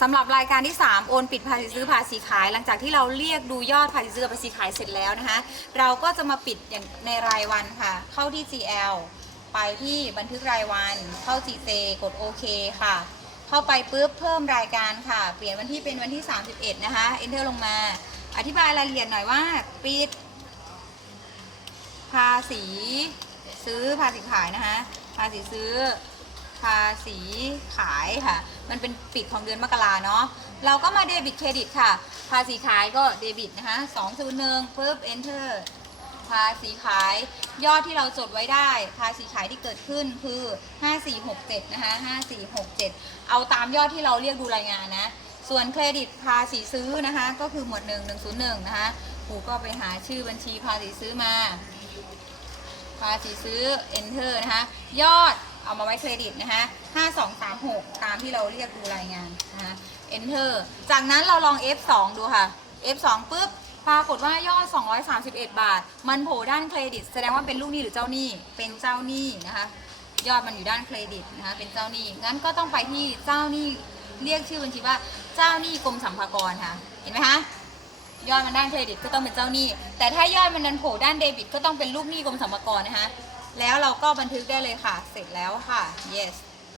สำหรับรายการที่ 3 โอนปิดภาษีซื้อภาษีขาย หลังจากที่เราเรียกดูยอดภาษีซื้อกับภาษีขายเสร็จแล้วนะคะ เราก็จะมาปิดอย่างในรายวันค่ะ เข้าที่ GL ไปที่บันทึกรายวัน เข้า GC กดโอเคค่ะ เข้าไปปุ๊บเพิ่มรายการค่ะ เปลี่ยนวันที่เป็นวันที่ 31 นะคะ enter ลงมา อธิบายรายละเอียดหน่อยว่า ปิด ภาษีซื้อภาษีขายนะคะ ภาษีซื้อ ภาษีขายค่ะ มันเป็นปิดของเดือนมกราเนาะ เราก็มาเดบิตเครดิตค่ะ ภาษีขายก็เดบิตนะคะ201ปุ๊บ enter ภาษีขายยอดที่เราจดไว้ได้ ภาษีขายที่เกิดขึ้นคือ 5467 นะคะ 5467 เอาตามยอดที่เราเรียกดูรายงานนะ ส่วนเครดิตภาษีซื้อนะคะ ก็คือหมวด 1 101 นะคะครูก็ไปหาชื่อบัญชีภาษีซื้อมา ภาษีซื้อ enter นะคะ ยอด เอามาไว้เครดิตนะคะ5236 ตามที่เราเรียกดูรายงานนะคะ enter จากนั้นเราลอง F2 ดูค่ะ F2 ปุ๊บปรากฏว่ายอด 231 บาท มันโผล่ด้านเครดิต แสดงว่าเป็นลูกหนี้หรือเจ้าหนี้ เป็นเจ้าหนี้นะคะ ยอดมันอยู่ด้านเครดิตนะคะ เป็นเจ้าหนี้ งั้นก็ต้องไปที่เจ้าหนี้ เรียกชื่อบัญชีว่าเจ้าหนี้กรมสรรพากรค่ะ เห็นไหมคะ ยอดมันด้านเครดิตก็ต้องเป็นเจ้าหนี้ แต่ถ้ายอดมันดันโผล่ด้านเดบิตก็ต้องเป็นลูกหนี้กรมสรรพากรนะคะ แล้วเราก็บันทึกได้เลยค่ะ เสร็จแล้วค่ะ yes